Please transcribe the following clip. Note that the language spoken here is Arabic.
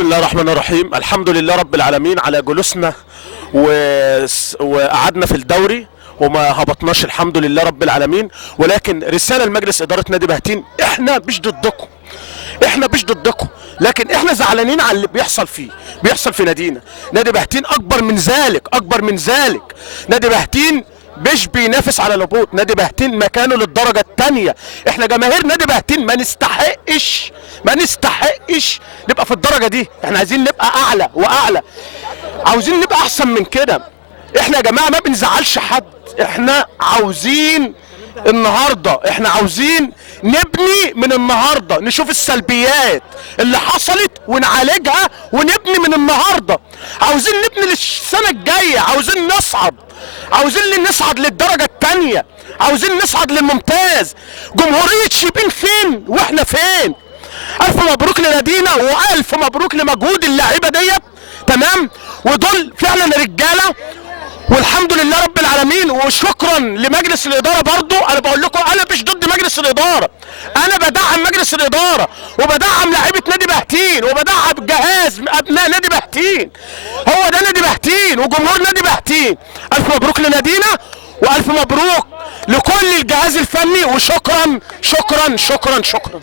بسم الله الرحمن الرحيم. الحمد لله رب العالمين على جلوسنا وقعدنا في الدوري وما هبطناش، الحمد لله رب العالمين. ولكن رسالة لمجلس إدارة نادي بهتين، احنا مش ضدكم، احنا مش ضدكم، لكن احنا زعلانين على اللي بيحصل في نادينا. نادي بهتين اكبر من ذلك، اكبر من ذلك. نادي بهتين مش بينافس على الهبوط، نادي بهتين مكانه للدرجة الثانية. احنا جماهير نادي بهتين ما نستحقش نبقى في الدرجة دي. احنا عايزين نبقى اعلى واعلى، عاوزين نبقى احسن من كده. احنا يا جماعة ما بنزعلش حد، احنا عاوزين النهارده، احنا عاوزين نبني من النهارده، نشوف السلبيات اللي حصلت ونعالجها ونبني من النهارده. عاوزين نبني للسنه الجايه، عاوزين نصعد للدرجه الثانيه، عاوزين نصعد للممتاز. جمهوريه شبين فين واحنا فين؟ الف مبروك لنادينا والف مبروك لمجهود اللعيبه ديت، تمام؟ ودول فعلا رجاله والحمد لله رب العالمين. وشكرا لمجلس الاداره برضو. انا بقول لكم انا مش ضد مجلس الاداره، انا بدعم مجلس الاداره وبدعم لعيبه نادي بهتين وبدعم جهاز ابناء نادي بهتين. هو ده نادي بهتين وجمهور نادي بهتين. الف مبروك لنادينا والف مبروك لكل الجهاز الفني، وشكرا شكرا شكرا شكرا.